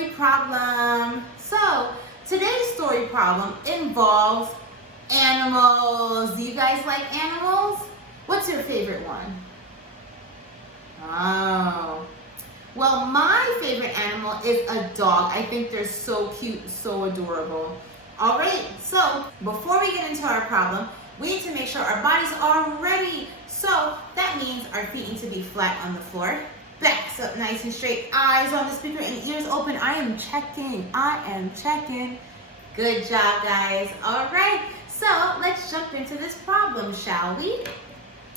story problem. So today's story problem involves animals. Do you guys like animals? What's your favorite one? Oh, well, my favorite animal is a dog. I think they're so cute, so adorable. All right, so before we get into our problem, we need to make sure our bodies are ready. So that means our feet need to be flat on the floor, backs up nice and straight, eyes on the speaker and ears open. I am checking. Good job, guys. All right, so let's jump into this problem, shall we?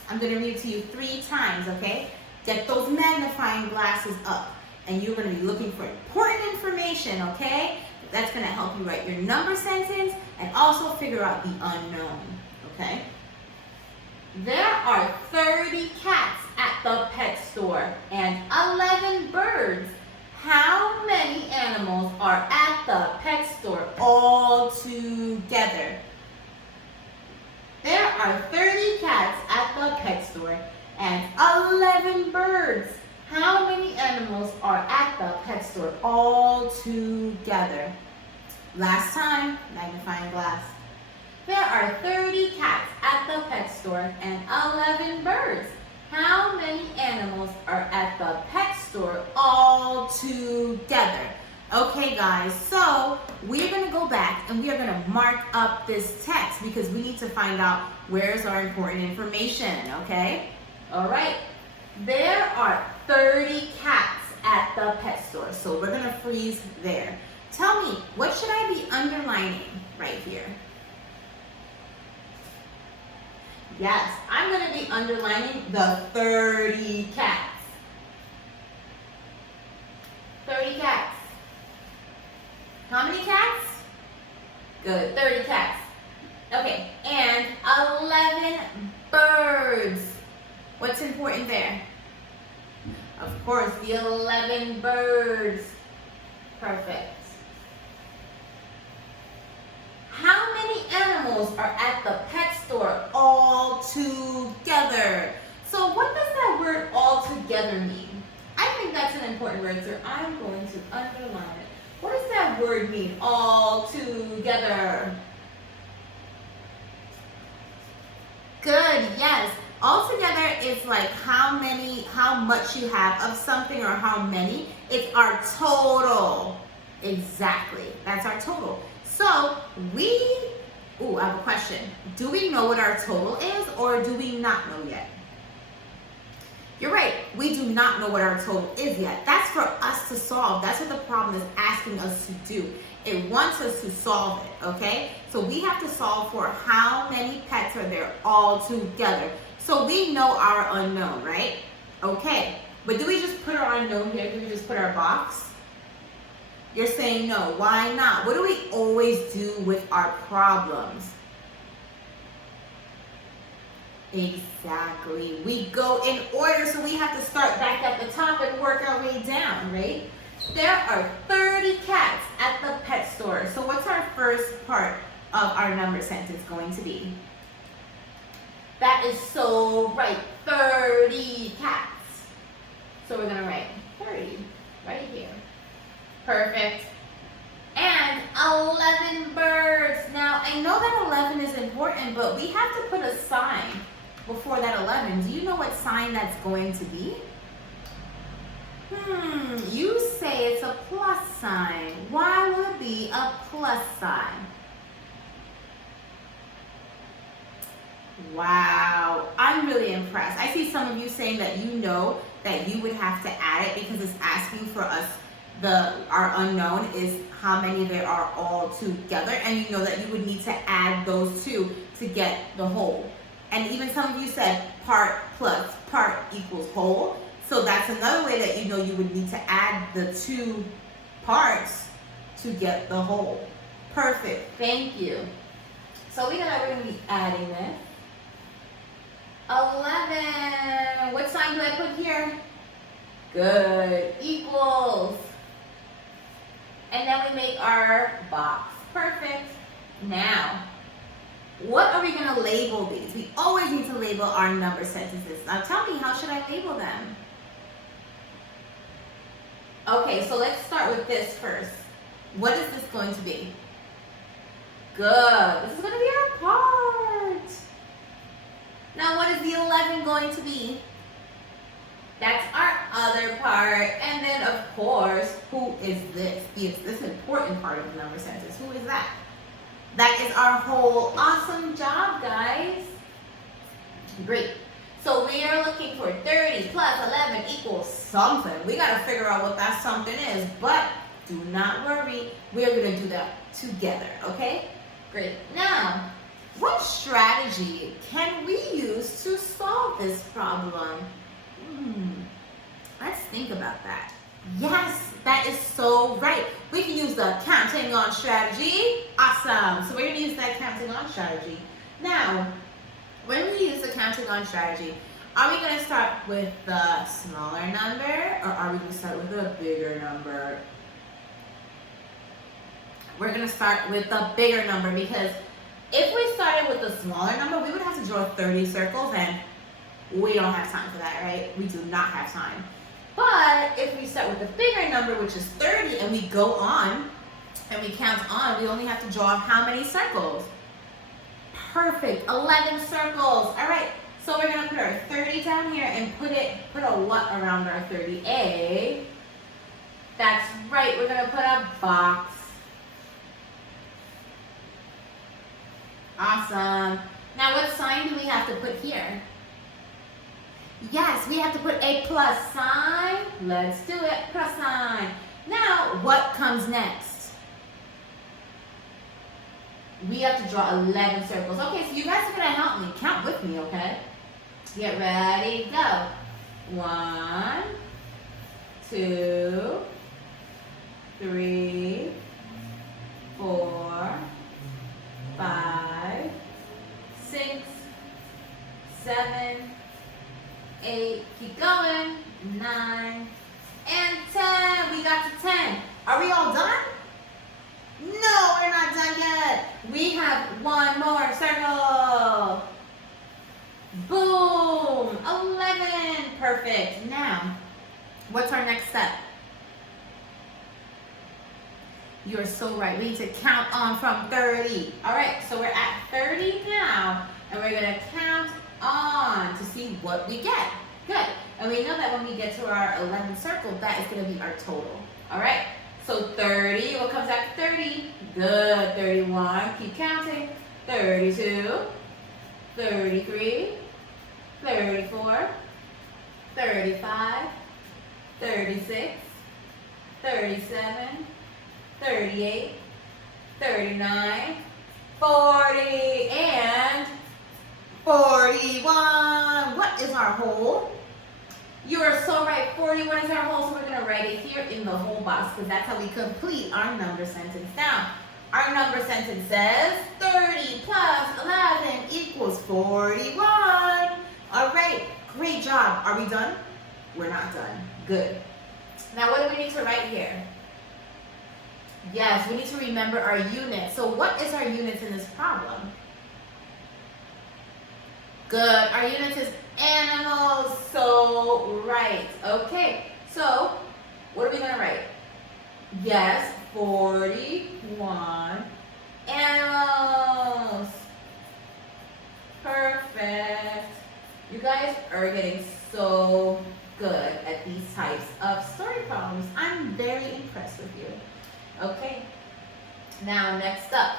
I'm gonna read it to you 3 times, okay? Get those magnifying glasses up, and you're gonna be looking for important information, okay? That's gonna help you write your number sentence and also figure out the unknown, okay? There are 30 cats at the pet store and 11 birds. How many animals are at the pet store all together? There are 30 cats at the pet store and 11 birds. How many animals are at the pet store all together? Last time, magnifying glass. There are 30 cats at the pet store and 11 birds. How many animals are at the pet store all together? Okay, guys, so we're going to go back and we are going to mark up this text because we need to find out where's our important information, okay? All right, there are 30 cats at the pet store, so we're going to freeze there. Tell me, what should I be underlining right here? Yes, I'm going to be underlining the 30 cats. 30 cats. How many cats? Good, 30 cats. Okay, and 11 birds. What's important there? Of course, the 11 birds. Perfect. How many animals are at the pet store all together? So what does that word all together mean? I think that's an important word, so I'm going to underline it. What does that word mean, all together? Good, yes. All together is like how much you have of something or how many. It's our total. Exactly, that's our total. So I have a question. Do we know what our total is or do we not know yet? You're right, we do not know what our total is yet. That's for us to solve. That's what the problem is asking us to do. It wants us to solve it, okay? So we have to solve for how many pets are there all together. So we know our unknown, right? Okay, but do we just put our unknown here? Do we just put our box? You're saying no. Why not? What do we always do with our problems? Exactly. We go in order, so we have to start back at the top and work our way down, right? There are 30 cats at the pet store. So what's our first part of our number sentence going to be? That is so right. 30 cats. So we're going to write 30 right here. Perfect. And 11 birds. Now, I know that 11 is important, but we have to put a sign before that 11. Do you know what sign that's going to be? You say it's a plus sign. Why would it be a plus sign? Wow, I'm really impressed. I see some of you saying that you know that you would have to add it because it's asking for us. Our unknown is how many there are all together, and you know that you would need to add those two to get the whole. And even some of you said part plus part equals whole. So that's another way that you know you would need to add the 2 parts to get the whole. Perfect. Thank you. So we're gonna be adding this. 11. What sign do I put here? Good. Equals. And then we make our box. Perfect. Now, what are we going to label these? We always need to label our number sentences. Now tell me, how should I label them? Okay, so let's start with this first. What is this going to be? Good. This is going to be our part. Now, what is the 11 going to be? That's our other part. And then, of course, who is this? This important part of the number sentence. Who is that? That is our whole. Awesome job, guys. Great. So we are looking for 30 plus 11 equals something. We got to figure out what that something is. But do not worry. We are going to do that together, okay? Great. Now, what strategy can we use to solve this problem? Let's think about that. Yes, that is so right. We can use the counting on strategy. Awesome. So we're going to use that counting on strategy. Now, when we use the counting on strategy, are we going to start with the smaller number or are we going to start with the bigger number? We're going to start with the bigger number because if we started with the smaller number, we would have to draw 30 circles and we don't have time for that, right? We do not have time. But if we start with the bigger number, which is 30, and we go on and we count on, we only have to draw how many circles? Perfect, 11 circles. All right, so we're gonna put our 30 down here and put a what around our 30? A. That's right, we're gonna put a box. Awesome. Now what sign do we have to put here? Yes, we have to put a plus sign. Let's do it, plus sign. Now, what comes next? We have to draw 11 circles. Okay, so you guys are gonna help me. Count with me, okay? Get ready, go. 1, 2, 3, 4, 5, 6, 7, 8, keep going, 9, and 10. We got to 10. Are we all done? No, we're not done yet. We have one more circle. Boom, 11. Perfect. Now, what's our next step? You're so right. We need to count on from 30. All right, so we're at 30 now, and we're going to count on to see what we get. Good. And we know that when we get to our 11th circle, that is going to be our total. All right. So 30, what comes after 30? Good. 31, keep counting. 32, 33, 34, 35, 36, 37, 38, 39, 40, and 41. What is our whole? You are so right. 41 is our whole, so we're going to write it here in the whole box because that's how we complete our number sentence. Now, our number sentence says 30 plus 11 equals 41. All right, great job. Are we done? We're not done. Good. Now, what do we need to write here? Yes, we need to remember our units. So what is our units in this problem? Good. Our units is animals. So right. Okay. So what are we going to write? Yes, 41 animals. Perfect. You guys are getting so good at these types of story problems. I'm very impressed with you. Okay. Now next up,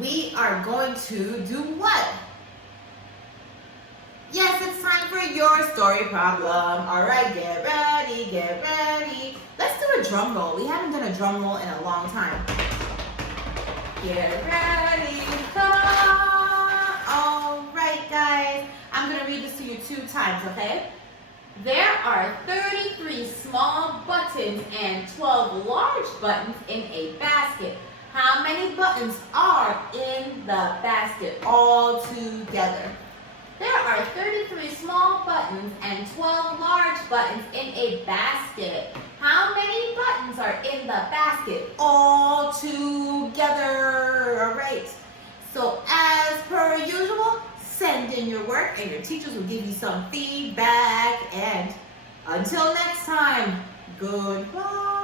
we are going to do what? Yes, it's time for your story problem. All right, get ready, get ready. Let's do a drum roll. We haven't done a drum roll in a long time. Get ready, come on. All right, guys. I'm going to read this to you 2 times, okay? There are 33 small buttons and 12 large buttons in a basket. How many buttons are in the basket all together? There are 33 small buttons and 12 large buttons in a basket. How many buttons are in the basket all together? All right. So as per usual, send in your work and your teachers will give you some feedback. And until next time, Goodbye.